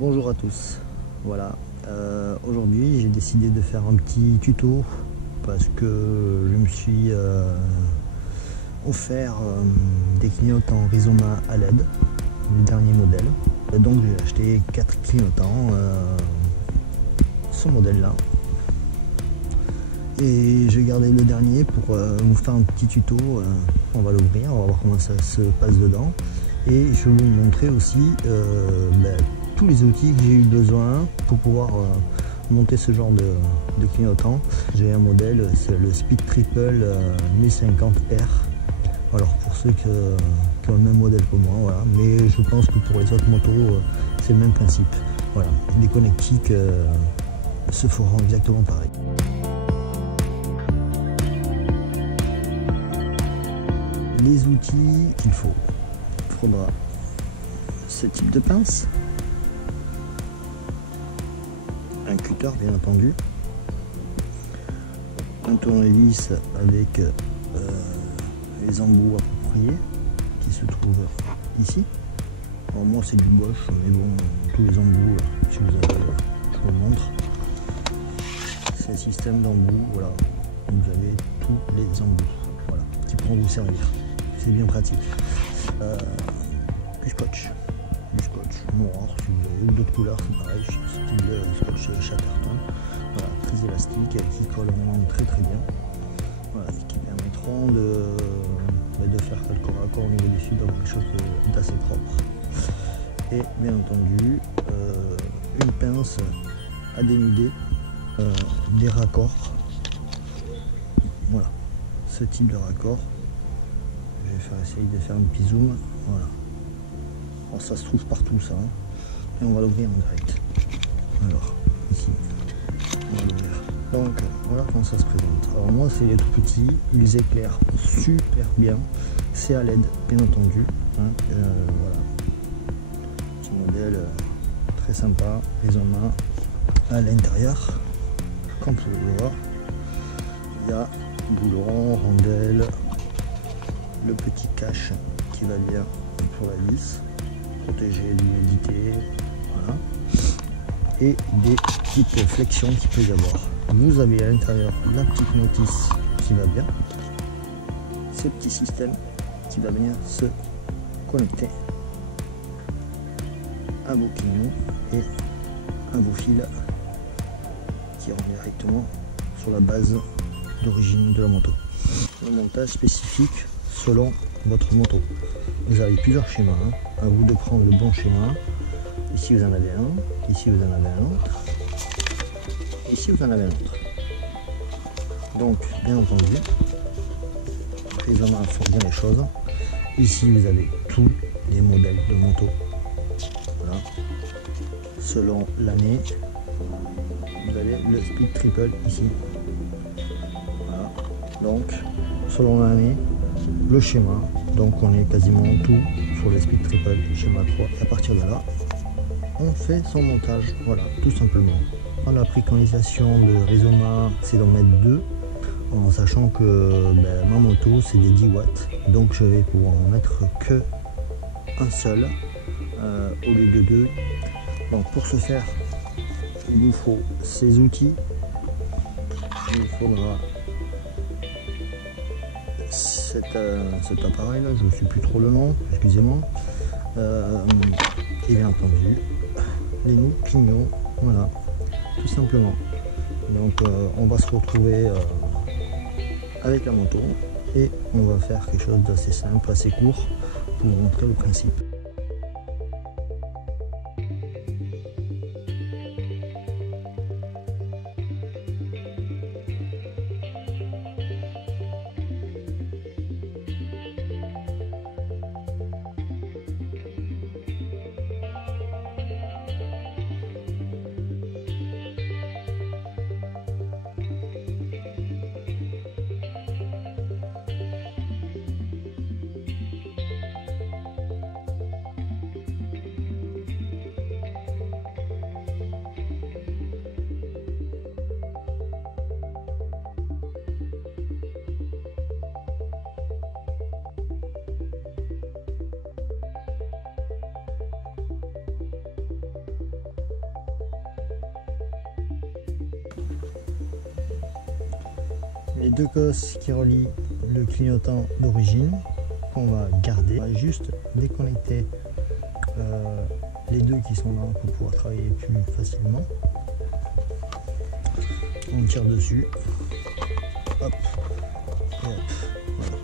Bonjour à tous, voilà, aujourd'hui j'ai décidé de faire un petit tuto parce que je me suis offert des clignotants Rizoma à LED, le dernier modèle. Et donc j'ai acheté 4 clignotants, ce modèle là, et j'ai gardé le dernier pour vous faire un petit tuto. On va l'ouvrir, on va voir comment ça se passe dedans, et je vais vous montrer aussi tous les outils que j'ai eu besoin pour pouvoir monter ce genre de clignotant. J'ai un modèle, c'est le Speed Triple 1050R. Alors pour ceux qui ont le même modèle que moi, voilà. Mais je pense que pour les autres motos, c'est le même principe. Voilà, les connectiques se feront exactement pareil. Les outils qu'il faut, il faudra ce type de pince, un cutter bien entendu, un tournevis avec les embouts appropriés qui se trouvent ici. Alors moi c'est du Bosch, mais bon, tous les embouts, si vous avez, je vous le montre. C'est un système d'embouts, voilà, vous avez tous les embouts, voilà, qui pourront vous servir. C'est bien pratique. Du scotch noir si vous avez, ou d'autres couleurs, c'est pareil, ce type de scotch Chatterton, voilà, très élastique, qui colleront très bien, voilà, et qui permettront de faire quelques raccords au niveau des fils, d'avoir quelque chose d'assez propre. Et bien entendu une pince à dénuder des raccords, voilà, ce type de raccord. Je vais essayer de faire un petit zoom, voilà. Alors ça se trouve partout ça, hein. Et on va l'ouvrir en direct. Alors ici, on va l'ouvrir. Donc voilà comment ça se présente. Alors moi c'est les tout petits, ils éclairent super bien. C'est à LED bien entendu, hein. Voilà. Petit modèle très sympa, Rizoma. À l'intérieur, comme vous pouvez le voir, il y a boulon, rondelle, le petit cache qui va bien pour la vis, protéger l'humidité, voilà, et des petites flexions qu'il peut y avoir. Vous avez à l'intérieur la petite notice qui va bien, ce petit système qui va venir se connecter à vos clignons et à vos fils qui rentrent directement sur la base d'origine de la moto. Le montage spécifique selon votre moto. Vous avez plusieurs schémas, hein. À vous de prendre le bon schéma. Ici vous en avez un, ici vous en avez un autre, ici vous en avez un autre. Donc bien entendu, les hommes font bien les choses. Ici vous avez tous les modèles de moto. Voilà. Selon l'année, vous avez le Speed Triple ici. Voilà. Donc selon l'année, le schéma, donc on est quasiment tout sur les Speed Triple schéma 3, et à partir de là on fait son montage, voilà, tout simplement. La préconisation de Rizoma, c'est d'en mettre 2, en sachant que ma moto c'est des 10 watts, donc je vais pouvoir en mettre que un seul au lieu de 2. Donc pour ce faire, il nous faut ces outils, il nous faudra cet appareil là, je ne sais plus trop le nom, excusez-moi, et bien entendu les clignons, voilà, tout simplement. Donc on va se retrouver avec la moto et on va faire quelque chose d'assez simple, assez court, pour vous montrer le principe. les deux cosses qui relient le clignotant d'origine qu'on va garder. On va juste déconnecter les deux qui sont là pour pouvoir travailler plus facilement. On tire dessus, hop, et hop, voilà.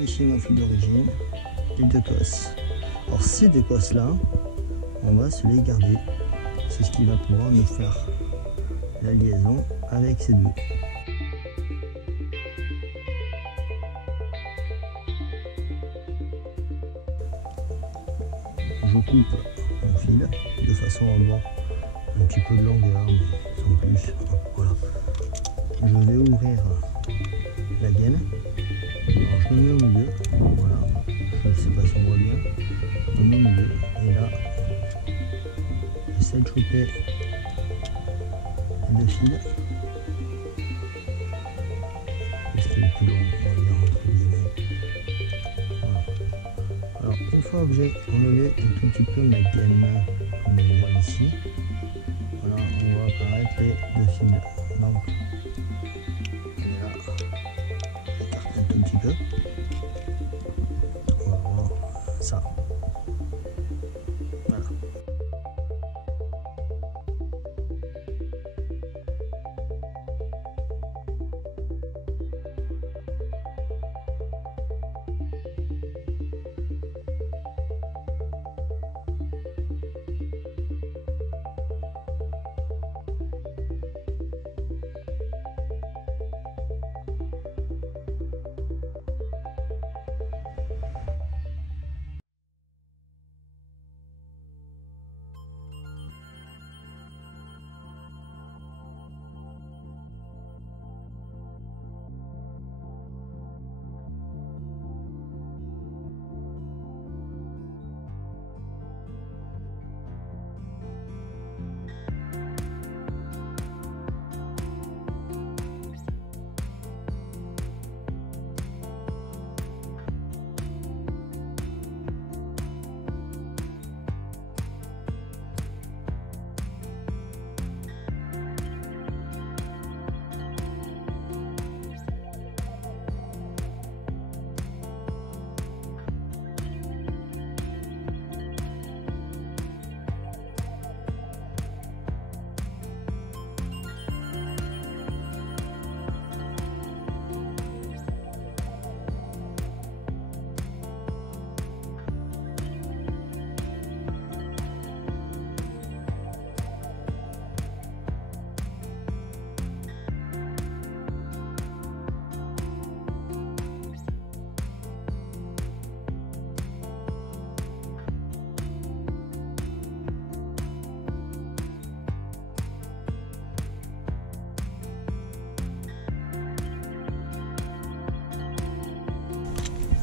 Ici mon fil d'origine, les deux cosses. Alors ces deux cosses là, on va se les garder. C'est ce qui va pouvoir nous faire la liaison avec ces deux. Je coupe mon fil de façon à avoir un petit peu de longueur, mais sans plus. Voilà. Je vais ouvrir la gaine. Alors je me mets au milieu, voilà, je ne sais pas si on voit bien, je me mets au milieu, et là, j'essaie de choper les deux fils, ce qui est le plus long, on va dire, entre guillemets. Voilà. Alors une fois que j'ai enlevé un tout petit peu ma gaine, comme on le voit ici, voilà, on voit apparaître les deux fils. Donc, un tout petit peu. On va voir ça. Voilà.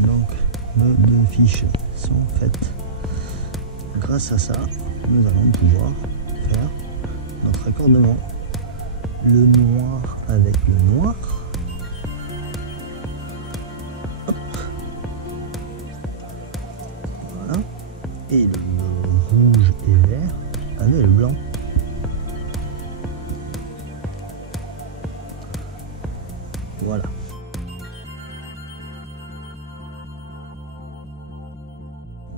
Donc nos deux fiches sont faites. Grâce à ça, nous allons pouvoir faire notre raccordement. Le noir avec le noir. Hop. Voilà. Et le rouge et vert avec le blanc. Voilà.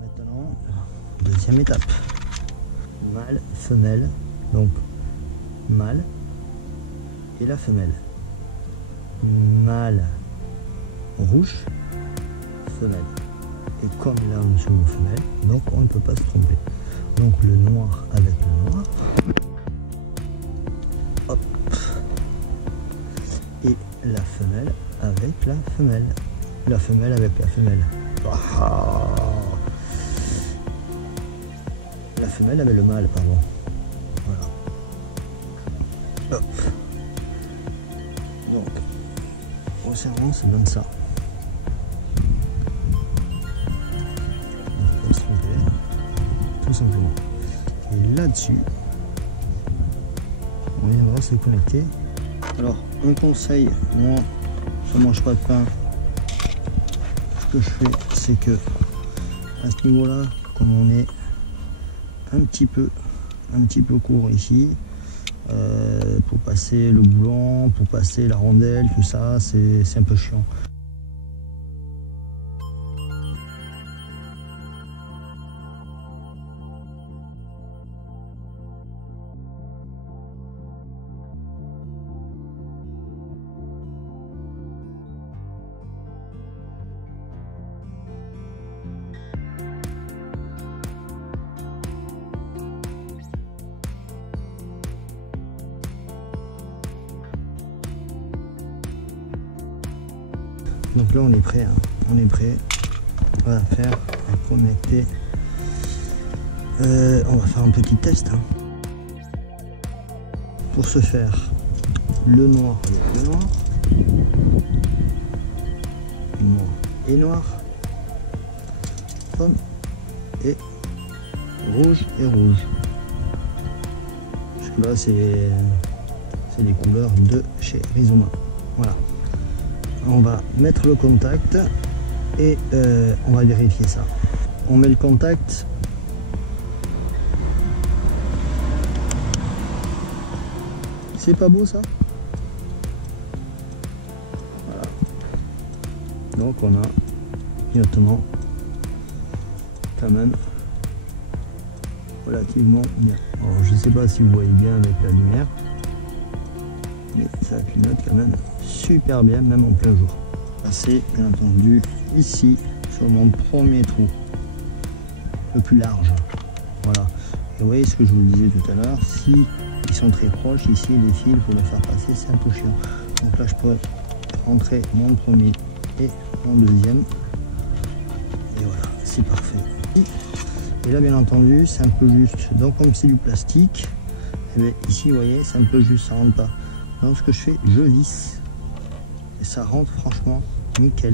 Maintenant, deuxième étape. Mâle, femelle. Donc, mâle et la femelle. Mâle rouge, femelle. Et comme là nous sommes femelle, donc on ne peut pas se tromper. Donc le noir avec le noir. Hop. Et la femelle avec la femelle. La femelle avec la femelle. Ah. La femelle avec le mâle, pardon. Voilà. Hop. serrant, ça donne ça. On ne va pas se tromper, tout simplement. Et là-dessus, on viendra se connecter. Alors, un conseil, moi, je ne mange pas de pain. Ce que je fais, c'est que à ce niveau-là, comme on est un petit peu court ici, pour passer le boulon, pour passer la rondelle, tout ça, c'est un peu chiant. Donc là on est prêt, hein. On est prêt. On va faire un connecter. On va faire un petit test. Hein. Pour ce faire, le noir avec le noir, noir et noir, pomme et rouge et rouge. Jusque là c'est les couleurs de chez Rizoma. Voilà. On va mettre le contact et on va vérifier ça. On met le contact. C'est pas beau ça? Voilà. Donc on a directement quand même relativement bien. Alors je sais pas si vous voyez bien avec la lumière, mais ça clignote quand même super bien, même en plein jour. C'est bien entendu ici sur mon premier trou le plus large. Voilà. Et vous voyez ce que je vous disais tout à l'heure, si ils sont très proches ici, les fils, il faut les faire passer, c'est un peu chiant. Donc là je peux rentrer mon premier et mon deuxième. Et voilà, c'est parfait. Et là bien entendu c'est un peu juste. Donc comme c'est du plastique, et bien, ici vous voyez c'est un peu juste, ça rentre pas. Donc ce que je fais, je visse. Et ça rentre franchement nickel.